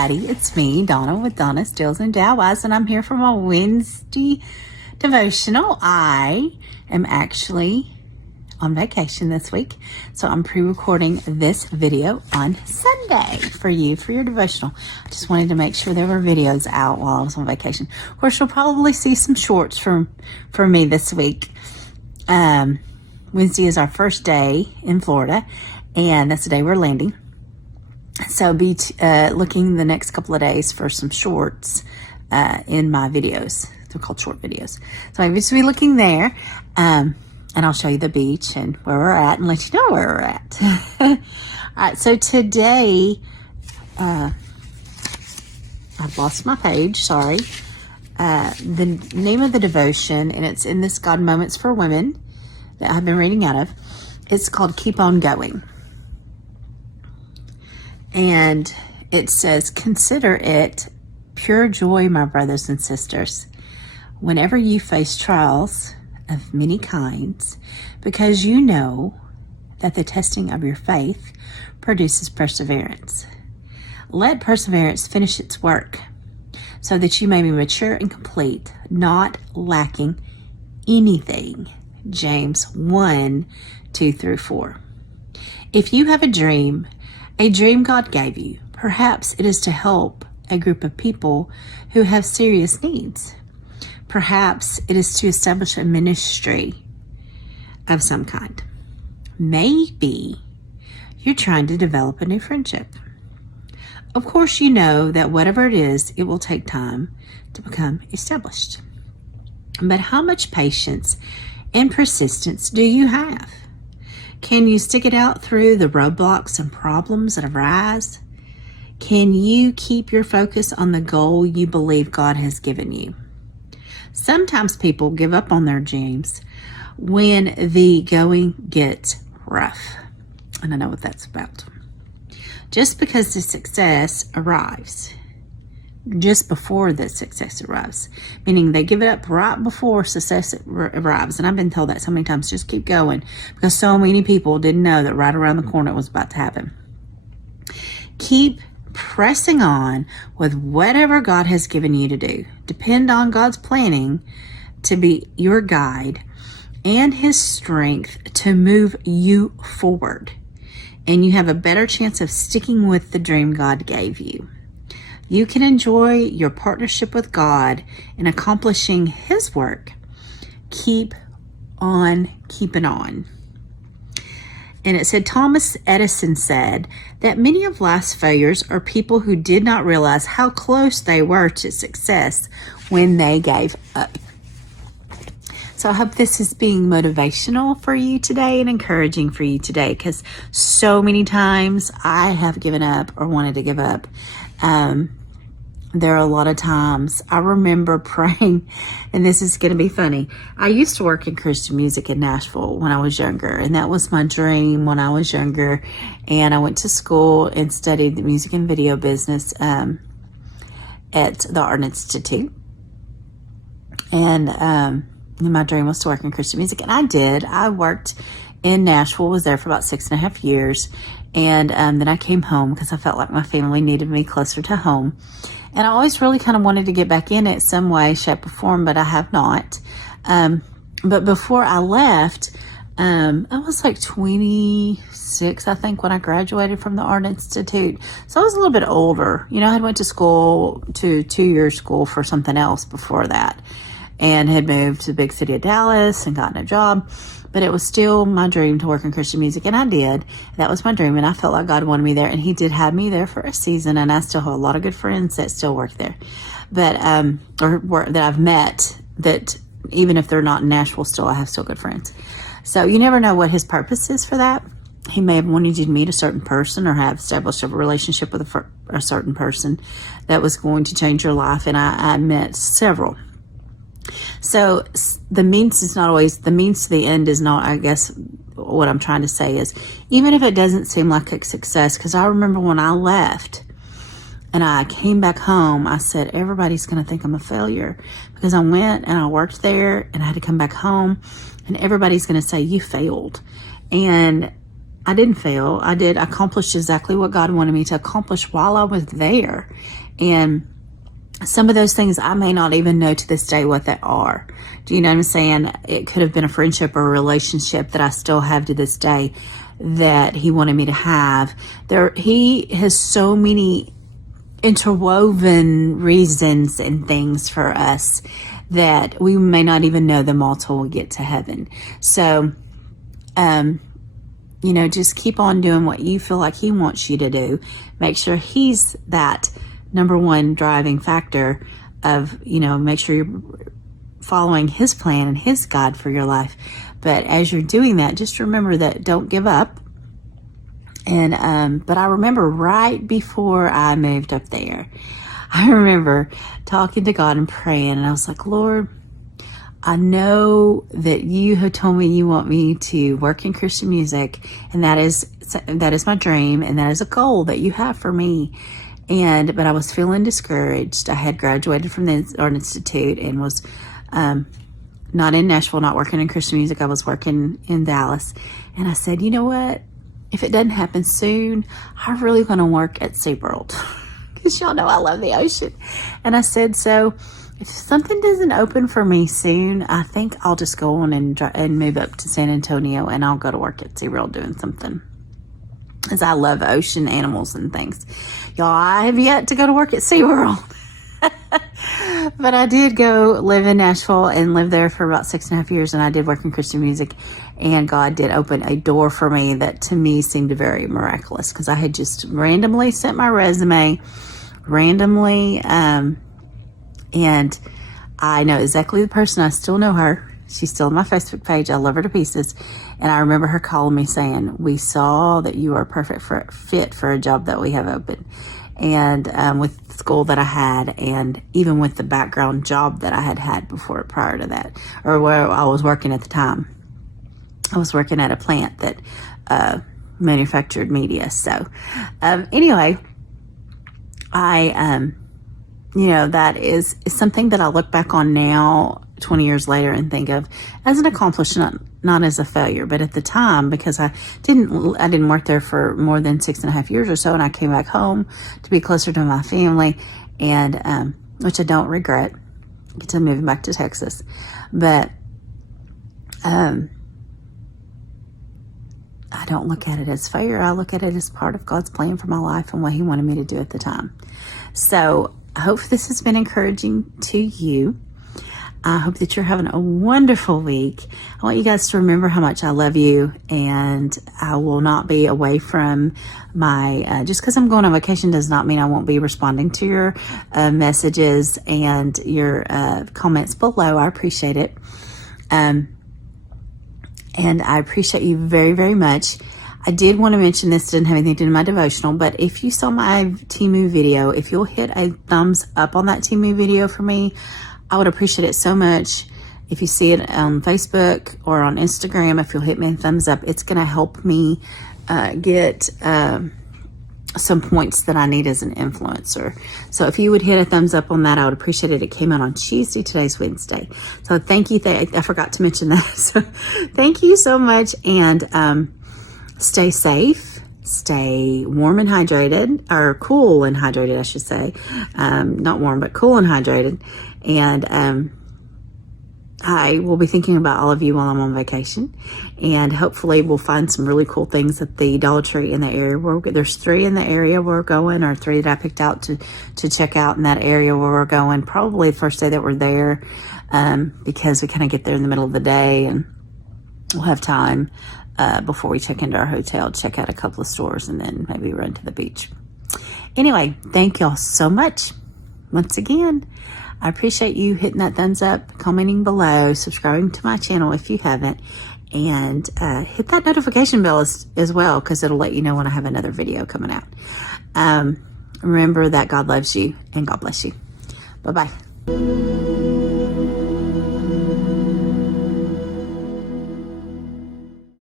everybody. It's me, Donna, with Donna's Deals and DIYs, and I'm here for my Wednesday devotional. I am actually on vacation this week, so I'm pre-recording this video on Sunday for you, for your devotional. I just wanted to make sure there were videos out while I was on vacation. Of course, you'll probably see some shorts from me this week. Wednesday is our first day in Florida, and that's the day we're landing. So be looking the next couple of days for some shorts in my videos. They're called short videos. So maybe just be looking there, and I'll show you the beach and where we're at and let you know where we're at. All right, so today, I've lost my page, sorry. The name of the devotion, and it's in this God Moments for Women that I've been reading out of. It's called Keep On Going. And it says, "Consider it pure joy, my brothers and sisters, whenever you face trials of many kinds, because you know that the testing of your faith produces perseverance. Let perseverance finish its work, so that you may be mature and complete, not lacking anything." James 1:2-4. If you have a dream God gave you, perhaps it is to help a group of people who have serious needs. Perhaps it is to establish a ministry of some kind. Maybe you're trying to develop a new friendship. Of course, you know that whatever it is, it will take time to become established. But how much patience and persistence do you have? Can you stick it out through the roadblocks and problems that arise? Can you keep your focus on the goal you believe God has given you? Sometimes people give up on their dreams when the going gets rough. And I know what that's about. Just because the success arrives, just before the success arrives, meaning they give it up right before success arrives. And I've been told that so many times, just keep going, because so many people didn't know that right around the corner it was about to happen. Keep pressing on with whatever God has given you to do. Depend on God's planning to be your guide and His strength to move you forward. And you have a better chance of sticking with the dream God gave you. You can enjoy your partnership with God in accomplishing His work. Keep on keeping on. And it said, Thomas Edison said that many of life's failures are people who did not realize how close they were to success when they gave up. So I hope this is being motivational for you today and encouraging for you today, because so many times I have given up or wanted to give up. There are a lot of times I remember praying, and this is going to be funny. I used to work in Christian music in Nashville when I was younger, and that was my dream when I was younger. And I went to school and studied the music and video business at the Art Institute. And my dream was to work in Christian music, and I did. I worked in Nashville, was there for about 6.5 years, and then I came home because I felt like my family needed me closer to home. And I always really kind of wanted to get back in it some way, shape, or form, but I have not. But before I left, I was like 26, I think, when I graduated from the Art Institute. So I was a little bit older. You know, I had went to school, to 2-year school for something else before that, and had moved to the big city of Dallas and gotten a job. But it was still my dream to work in Christian music, and I did. That was my dream, and I felt like God wanted me there, and He did have me there for a season, and I still have a lot of good friends that still work there, but that I've met, that even if they're not in Nashville, still I have still good friends. So you never know what His purpose is for that. He may have wanted you to meet a certain person or have established a relationship with a certain person that was going to change your life, and I met several. So the means is not always, the means to the end is not, I guess what I'm trying to say is, even if it doesn't seem like a success, because I remember when I left and I came back home, I said, everybody's going to think I'm a failure, because I went and I worked there and I had to come back home and everybody's going to say, you failed. And I didn't fail. I did accomplish exactly what God wanted me to accomplish while I was there. And some of those things I may not even know to this day what they are. Do you know what I'm saying? It could have been a friendship or a relationship that I still have to this day that he wanted me to have. He has so many interwoven reasons and things for us that we may not even know them all till we get to heaven. So, just keep on doing what you feel like he wants you to do. Make sure he's that number one driving factor of, make sure you're following his plan and his guide for your life. But as you're doing that, just remember that don't give up. And, but I remember right before I moved up there, I remember talking to God and praying, and I was like, Lord, I know that you have told me you want me to work in Christian music, and that is my dream, and that is a goal that you have for me. But I was feeling discouraged. I had graduated from the Art Institute and was not in Nashville, not working in Christian music. I was working in Dallas. And I said, you know what? If it doesn't happen soon, I really want to work at SeaWorld. Because y'all know I love the ocean. And I said, so if something doesn't open for me soon, I think I'll just go on and move up to San Antonio, and I'll go to work at SeaWorld doing something. Because I love ocean animals and things. Y'all, I have yet to go to work at SeaWorld. But I did go live in Nashville and live there for about 6.5 years, and I did work in Christian music, and God did open a door for me that to me seemed very miraculous, because I had just randomly sent my resume and I know exactly the person. I still know her. She's still on my Facebook page. I love her to pieces. And I remember her calling me saying, we saw that you are a perfect fit for a job that we have open. And with the school that I had, and even with the background job that I had before, prior to that, or where I was working at the time. I was working at a plant that manufactured media. So anyway, that is something that I look back on now, 20 years later, and think of as an accomplishment, not as a failure. But at the time, because I didn't work there for more than 6.5 years or so, and I came back home to be closer to my family, and which I don't regret, get to moving back to Texas. But I don't look at it as failure. I look at it as part of God's plan for my life and what he wanted me to do at the time. So I hope this has been encouraging to you. I hope that you're having a wonderful week. I want you guys to remember how much I love you, and I will not be away from my, just because I'm going on vacation does not mean I won't be responding to your messages and your comments below. I appreciate it. And I appreciate you very, very much. I did want to mention this, didn't have anything to do with my devotional, but if you saw my Temu video, if you'll hit a thumbs up on that Temu video for me, I would appreciate it so much. If you see it on Facebook or on Instagram, if you'll hit me a thumbs up, it's going to help me get some points that I need as an influencer. So if you would hit a thumbs up on that, I would appreciate it. It came out on Tuesday. Today's Wednesday. So thank you. I forgot to mention that. So thank you so much. And stay safe, stay warm and hydrated, or cool and hydrated, I should say. Not warm, but cool and hydrated. And I will be thinking about all of you while I'm on vacation, and hopefully we'll find some really cool things at the Dollar Tree in the area. There's 3 in the area we're going, or 3 that I picked out to check out in that area where we're going. Probably the first day that we're there, because we kind of get there in the middle of the day, and we'll have time before we check into our hotel, check out a couple of stores, and then maybe run to the beach. Anyway, thank y'all so much. Once again, I appreciate you hitting that thumbs up, commenting below, subscribing to my channel if you haven't, and hit that notification bell as well, because it'll let you know when I have another video coming out. Remember that God loves you, and God bless you. Bye-bye.